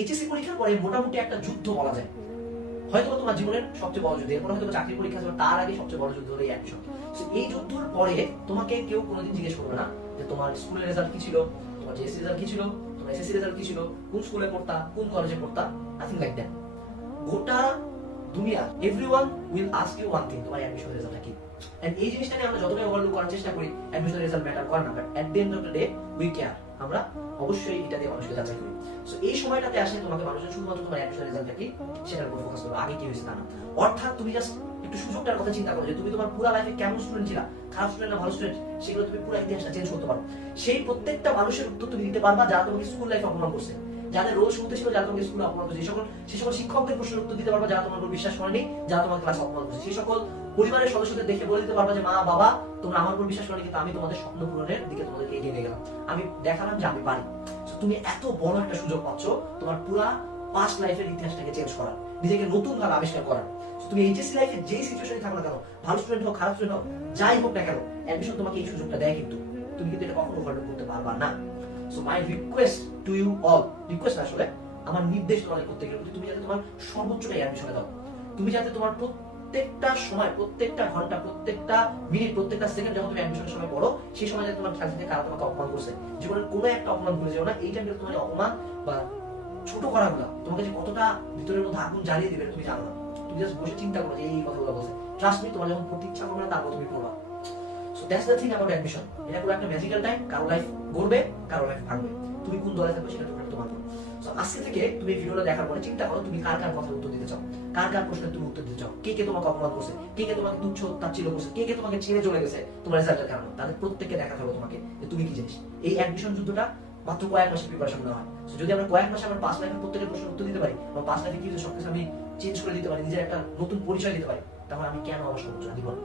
HSC পরীক্ষার পরে মোটামুটি একটা যুদ্ধ বলা যায়, হয়তো তোমার জীবনের সবচেয়ে বড় যুদ্ধ, এরপর হয়তো চাকরি পরীক্ষা আসবে, তার আগে সবচেয়ে বড় যুদ্ধ হলো এই অ্যাডমিশন। এই যুদ্ধের পরে তোমাকে কেউ কোনোদিন জিজ্ঞেস করবে না যে তোমার স্কুলের রেজাল্ট কি ছিল, তোমার জেএসসি রেজাল্ট কি ছিল, তোমার এসএসসি রেজাল্ট কি ছিল, কোন স্কুলে পড়তা, কোন কলেজে পড়তা, নাথিং লাইক দ্যাট। গোটা দুনিয়া everyone will ask you one thing, তোমার অ্যাডমিশন রেজাল্টটা কি। এন্ড এই জিনিসটা নিয়ে আমরা যতটাই ওভারলুক করার চেষ্টা করি, অ্যাডমিশন রেজাল্ট ম্যাটার করে না, but at the end of the day we care, আমরা অবশ্যই এটা দিয়ে মানুষকে যাচাই করি। সো এই সময়টাতে আসে তোমাকে মানুষের শুধুমাত্র তোমার অ্যাডমিশন রেজাল্টটা কি সেটার উপর ফোকাস করবে, আগে কি হয়েছে তা না। অর্থাৎ তুমি জাস্ট একটু সুযোগটার কথা চিন্তা করো যে তুমি তোমার পুরো লাইফে কেমন স্টুডেন্ট ছিলা, খারাপ স্টুডেন্ট না ভালো স্টুডেন্ট, সেগুলো তুমি পুরো ইতিহাসটা চেঞ্জ করতে পারো। সেই প্রত্যেকটা মানুষের উত্তর তুমি দিতে পারবা যারা তোমাকে স্কুল লাইফে অপমান করছে, যাদের রোল শুনতে ছিল, যারা তোমাকে স্কুলে অপমান করছে, সেই সকল শিক্ষকদের প্রশ্নের উত্তর দিতে পারবা যারা তোমার উপর বিশ্বাস করেনি, যারা তোমার ক্লাস অপমান করছে, সেই সকল পরিবারের সদস্যদের দেখে বলে দিতে পারবা যে মা বাবা তোমরা আমার উপর বিশ্বাস করনি, কিন্তু আমি তোমাদের স্বপ্ন পূরণের দিকে তোমাদেরকে এগিয়ে নিয়ে গেলাম, আমি দেখালাম যে আমি পারি। তুমি এত বড় একটা সুযোগ পাচ্ছ তোমার পুরা পাস্ট লাইফের ইতিহাসটাকে চেঞ্জ করার, নিজেকে নতুন ভাবে আবিষ্কার করার। তুমি এইচএসসি লাইফে যেই সিচুয়েশনে থাকো না কেন, ভালো স্টুডেন্ট হোক খারাপ স্টুডেন্ট হোক, যাই হোক না কেন, অ্যাডমিশন তোমাকে এই সুযোগটা দেয়, কিন্তু তুমি কিন্তু এটা কখনো ওভারলুক করতে পারবা না। So my request to you all, request আসলে আমার নির্দেশ তোমাদের প্রত্যেকের প্রতি, তুমি যাতে তোমার সর্বোচ্চটাই অ্যাডমিশনে দাও, তুমি যাতে তোমার প্রত্যেকটা সময়, প্রত্যেকটা ঘন্টা, প্রত্যেকটা মিনিট, প্রত্যেকটা সেকেন্ড যখন তুমি অ্যাডমিশনের সময় পড়ো, সেই সময় যাতে তোমার খেয়াল থেকে কারা তোমাকে অপমান করছে, জীবনের কোনো একটা অপমান ভুলে যাও না। এই টাইমে তোমার অপমান বা ছোট করাগুলো তোমাকে যে কতটা ভিতরের মধ্যে আগুন জ্বালিয়ে দিবে তুমি জানো না। তুমি জাস্ট বসে চিন্তা করো যে এই কথাগুলো বলছে, ট্রাস্ট মি, তোমার যখন পড়তে ইচ্ছা করবে না তারপর তুমি পড়বা। So that's the thing about admission. এটা পুরো একটা ম্যাজিক্যাল টাইম, কারো লাইফ গড়বে, কারো লাইফ ভাঙবে, তুমি কোন দলে থাকবে সেটা তোমার উপর। সো আজকে থেকে তুমি ভিডিওটা দেখার পরে চিন্তা করো তুমি কার কার কথার উত্তর দিতে চাও, কার কার প্রশ্নের তুমি উত্তর দিতে চাও, কে কে তোমাকে অপমান করছে, কে কে তোমাকে তুচ্ছ তাচ্ছিল্য করছে, কে কে তোমাকে ছেড়ে চলে গেছে তোমার রেজাল্টের কারণে, তাদের প্রত্যেককে দেখাতে হবে তোমাকে যে তুমি কি জিনিস। এই অ্যাডমিশন যুদ্ধটা মাত্র কয়েক মাসে প্রিপারেশন নেওয়া হয়। যদি আমরা কয়েক মাসে আমার পাঁচ লাইফের প্রত্যেকের প্রশ্নের উত্তর দিতে পারি, আমার পাঁচ লাইফে কি সবকিছু আমি চেঞ্জ করে দিতে পারি, নিজের একটা নতুন পরিচয় দিতে পারি, তাহলে আমি কেন আমার সর্বোচ্চ দিব না।